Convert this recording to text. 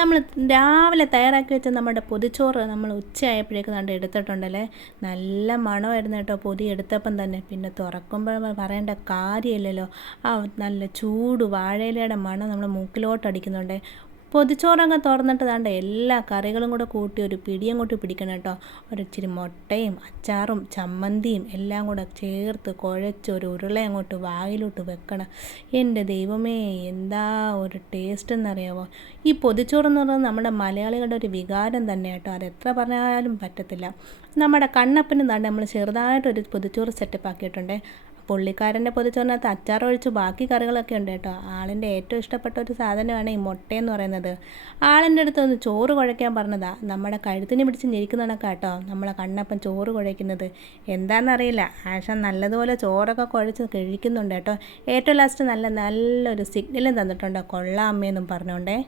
നമ്മൾ രാവിലെ തയ്യാറാക്കി വെച്ച നമ്മുടെ പൊതിച്ചോറ് നമ്മൾ ഉച്ചയായപ്പോഴേക്ക് കണ്ട് എടുത്തിട്ടുണ്ടല്ലേ? നല്ല മണമായിരുന്നു കേട്ടോ പൊതി എടുത്തപ്പം തന്നെ. പിന്നെ തുറക്കുമ്പോൾ പറയേണ്ട കാര്യമില്ലല്ലോ. ആ നല്ല ചൂട് വാഴയിലയുടെ മണം നമ്മൾ മൂക്കിലോട്ട് അടിക്കുന്നുണ്ട് പൊതിച്ചോറങ്ങ് തുറന്നിട്ട് താണ്ട എല്ലാ കറികളും കൂടെ കൂട്ടി ഒരു പിടിയും കൂട്ടി പിടിക്കണം കേട്ടോ. ഒരിച്ചിരി മുട്ടയും അച്ചാറും ചമ്മന്തിയും എല്ലാം കൂടെ ചേർത്ത് കുഴച്ച് ഒരു ഉരുള അങ്ങോട്ട് വായിലോട്ട് വെക്കണം. എന്റെ ദൈവമേ എന്താ ഒരു ടേസ്റ്റ് എന്നറിയാമോ ഈ പൊതിച്ചോറെന്ന് പറയുന്നത് നമ്മുടെ മലയാളികളുടെ ഒരു വികാരം തന്നെ കേട്ടോ. അത് എത്ര പറഞ്ഞാലും പറ്റത്തില്ല. നമ്മുടെ കണ്ണപ്പന് താണ്ട നമ്മൾ ചെറുതായിട്ടൊരു പൊതിച്ചോറ് സെറ്റപ്പ് ആക്കിയിട്ടുണ്ട്. പുള്ളിക്കാരന്റെ പൊതിച്ചോറിനകത്ത് അച്ചാറൊഴിച്ച് ബാക്കി കറികളൊക്കെ ഉണ്ട് കേട്ടോ. ആളിന്റെ ഏറ്റവും ഇഷ്ടപ്പെട്ട ഒരു സാധനമാണ് ഈ മുട്ടയെന്ന് പറയുന്നത്. ആളിന്റെ അടുത്ത് ഒന്ന് ചോറ് കുഴയ്ക്കാൻ പറഞ്ഞതാ. നമ്മുടെ കഴുത്തിന് പിടിച്ച് ഞെരിക്കുന്നതാണ് കേട്ടോ. നമ്മളെ കണ്ണപ്പം ചോറ് കുഴയ്ക്കുന്നത്. എന്താണെന്നറിയില്ല ആശ നല്ലതുപോലെ ചോറൊക്കെ കുഴച്ച് കഴിക്കുന്നുണ്ട് കേട്ടോ. ഏറ്റവും ലാസ്റ്റ് നല്ല നല്ലൊരു സിഗ്നലും തന്നിട്ടുണ്ട്. കൊള്ളാം അമ്മയെന്നും പറഞ്ഞോണ്ടേ